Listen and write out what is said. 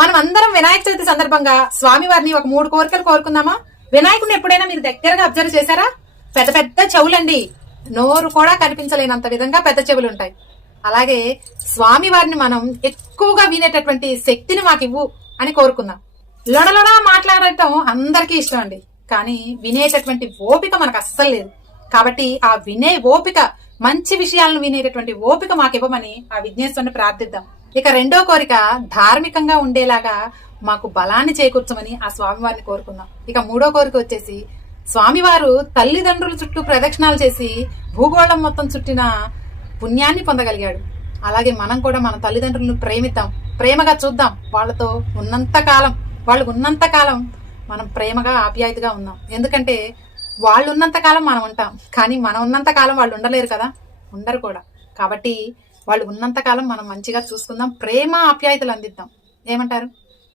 మనం అందరం వినాయక చవితి సందర్భంగా స్వామి వారిని ఒక 3 కోరికలు కోరుకుందామా? వినాయకుడిని ఎప్పుడైనా మీరు దగ్గరగా అబ్జర్వ్ చేశారా? పెద్ద పెద్ద చెవులండి, నోరు కూడా కనిపించలేనంత విధంగా పెద్ద చెవులు ఉంటాయి. అలాగే స్వామి వారిని మనం ఎక్కువగా వినేటటువంటి శక్తిని మాకు ఇవ్వు అని కోరుకుందాం. లొడలొడా మాట్లాడటం అందరికీ ఇష్టం అండి, కానీ వినేటటువంటి ఓపిక మనకు అస్సలు లేదు. కాబట్టి ఆ వినే ఓపిక, మంచి విషయాలను వినేటటువంటి ఓపిక మాకు ఇవ్వమని ఆ విఘ్నేశ్వరుని ప్రార్థిద్దాం. ఇక రెండో కోరిక, ధార్మికంగా ఉండేలాగా మాకు బలాన్ని చేకూర్చమని ఆ స్వామివారిని కోరుకుందాం. ఇక మూడో కోరిక వచ్చేసి, స్వామివారు తల్లిదండ్రుల చుట్టూ ప్రదక్షిణాలు చేసి భూగోళం మొత్తం చుట్టిన పుణ్యాన్ని పొందగలిగాడు. అలాగే మనం కూడా మన తల్లిదండ్రులను ప్రేమిద్దాం, ప్రేమగా చూద్దాం. వాళ్ళతో వాళ్ళు ఉన్నంత కాలం మనం ప్రేమగా ఆప్యాయతగా ఉన్నాం. ఎందుకంటే వాళ్ళు ఉన్నంత కాలం మనం ఉంటాం, కానీ మనం ఉన్నంత కాలం వాళ్ళు ఉండలేరు కదా, ఉండరు కూడా. కాబట్టి వాళ్ళు ఉన్నంత కాలం మనం మంచిగా చూసుకుందాం, ప్రేమ ఆప్యాయతలు అందిద్దాం. ఏమంటారు?